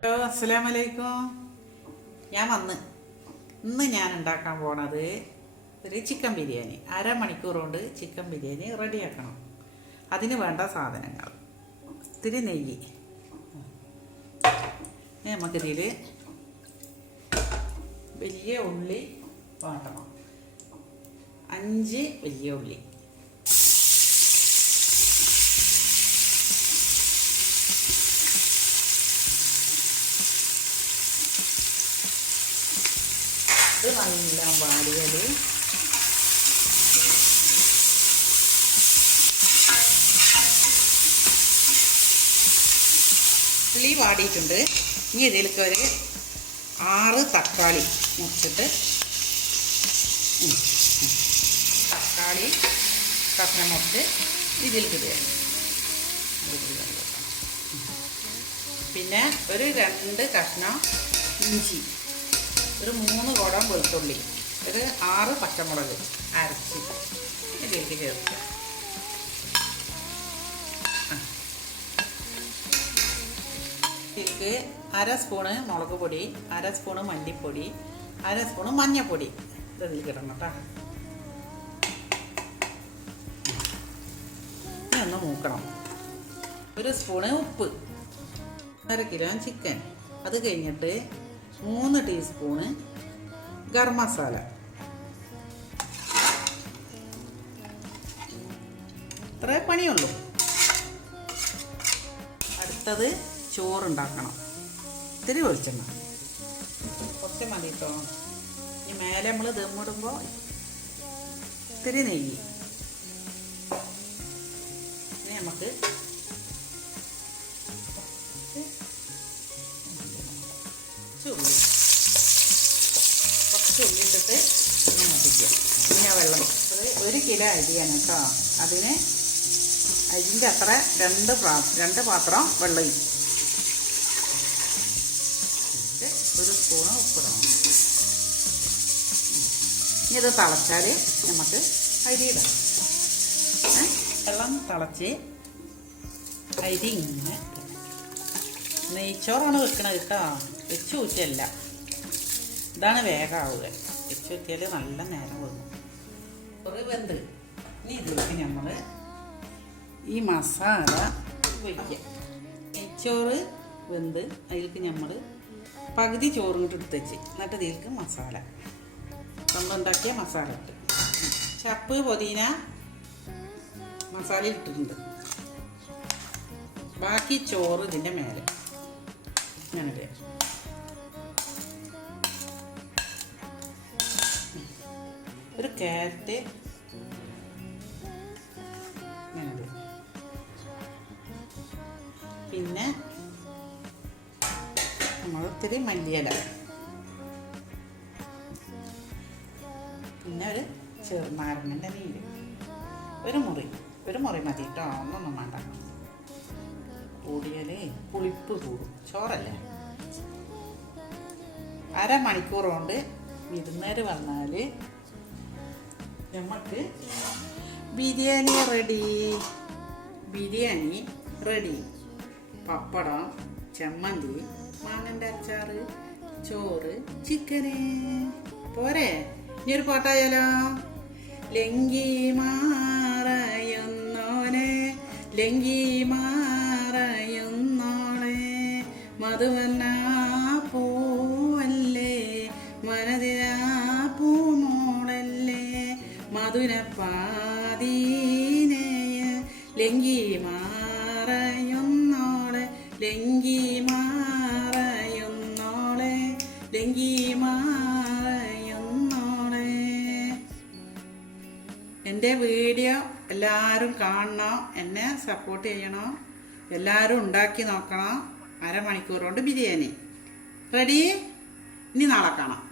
Hello, അസ്സലാമലൈക്കും. ഇന്ന് ഞാൻ ഉണ്ടാക്കാൻ പോണത് ഒരു ചിക്കൻ ബിരിയാണി. അരമണിക്കൂർ കൊണ്ട് ചിക്കൻ ബിരിയാണി റെഡിയാക്കണം. അതിന് വേണ്ട സാധനങ്ങൾ: ഇത്തിരി നെയ്യ്. നമുക്കിതിൽ വലിയ ഉള്ളി വാട്ടണം. 5 വലിയ ഉള്ളി, ഇത് നല്ല വാടിയത് ഉള്ളി വാടിയിട്ടുണ്ട്. ഇനി ഇതിലേക്ക് ഒരു 6 തക്കാളി മുറിച്ചിട്ട് തക്കാളി കഷ്ണം മുറിച്ച് ഇതിലേക്ക് ഇടുക. പിന്നെ ഒരു 2 കഷ്ണം ഇഞ്ചി, ഒരു 3 കുടം വെളുത്തുള്ളി, ഒരു 6 പച്ചമുളക് അരച്ച് ഇതിലേക്ക് ചേർക്കുക. ഇതിലേക്ക് 1/2 സ്പൂണ് മുളക് പൊടി, 1/2 സ്പൂണ് മല്ലിപ്പൊടി, 1/2 സ്പൂണ് മഞ്ഞൾപ്പൊടി ഇതിലേക്ക് ഇടണം കേട്ടോ. ഇനി ഒന്ന് മൂക്കണം. 1 സ്പൂണ് ഉപ്പ്, 1/2 കിലോ ചിക്കൻ. അത് കഴിഞ്ഞിട്ട് 3 ടീസ്പൂണ് ഗരം മസാല. ഇത്രേ പണിയുള്ളൂ. അടുത്തത് ചോറുണ്ടാക്കണം. ഇത്തിരി വെളിച്ചെണ്ണ, കുറച്ച് മതി കേട്ടോ. ഇനി മേലെ നമ്മൾ ദമ്മിടുമ്പോൾ ഇത്തിരി നെയ്യ്. ഇനി നമുക്ക് കുറച്ച് ഉള്ളിട്ടിട്ട് ഒന്ന് മതിക്കുക. പിന്നെ വെള്ളം, അത് 1 കിലോ അരിയാണ് കേട്ടോ. അതിന് അരിൻ്റെ അത്ര 2 പാത്രം വെള്ളം ഒഴിക്കും. 1 സ്പൂണ് ഉപ്പിടണം. ഇനി ഇത് തിളച്ചാൽ നമുക്ക് അരി ഇടാം. വെള്ളം തിളച്ച് അരി ഇങ്ങനെ നെയ്ച്ചോറാണ് വെക്കണത് കേട്ടോ. വെച്ച് ഊറ്റല്ല, ഇതാണ് വേഗമാവുക. വെച്ച് ഊറ്റിയാൽ നല്ല നേരം വന്നു ഒരു വെന്ത്. ഇനി ഇതിലേക്ക് നമ്മൾ ഈ മസാല വയ്ക്കുക. നെയ്ച്ചോറ് വെന്ത് അതിലേക്ക് നമ്മൾ പകുതി ചോറും ഇട്ട് എടുത്ത് വെച്ച്, എന്നിട്ട് ഇതിലേക്ക് മസാല നമ്മളുണ്ടാക്കിയ മസാല ഇട്ട്, ചപ്പ് പുതിന മസാല ഇട്ടിട്ടുണ്ട്. ബാക്കി ചോറ് ഇതിൻ്റെ മേലെ ഞാനിട. ഒരു ക്യാരറ്റ് ഞാനിട. പിന്നെ നമ്മൾ ഇത്തിരി മല്ലിയില, പിന്നെ ഒരു ചെറുനാരങ്ങൻ്റെ നീര്, ഒരു മുറി മതി കേട്ടോ. ഒന്നൊന്നും വേണ്ട, കൂടിയാൽ പുളിപ്പ് കൂടും. ചോറല്ലേ. അരമണിക്കൂർ കൊണ്ട് വിരുന്നേര് വന്നാൽ നമുക്ക് ബിരിയാണി റെഡി. പപ്പടം, ചമ്മന്തി, മാങ്ങൻ്റെ അച്ചാറ്, ചോറ്, ചിക്കന് പോരെ. ഇനി ഒരു പാട്ടായാലോ? ലങ്കി മാറയുന്നോനെ, ലങ്കി മാറയുന്നോളെ, മധുവന്ന പൂവല്ലേ, മനതിരാ പൂമോളല്ലേ, മധുരപ്പാതീനയ ലങ്കി മാറയുന്നോളെ, ലങ്കി മാറയുന്നോളെ, ലങ്കി മാറയുന്നോളെ. എൻ്റെ വീഡിയോ എല്ലാവരും കാണണം, എന്നെ സപ്പോർട്ട് ചെയ്യണം. എല്ലാവരും ഉണ്ടാക്കി നോക്കണം. അരമണിക്കൂർ കൊണ്ട് ബിരിയാണി റെഡി. ഇനി നാളെ കാണാം.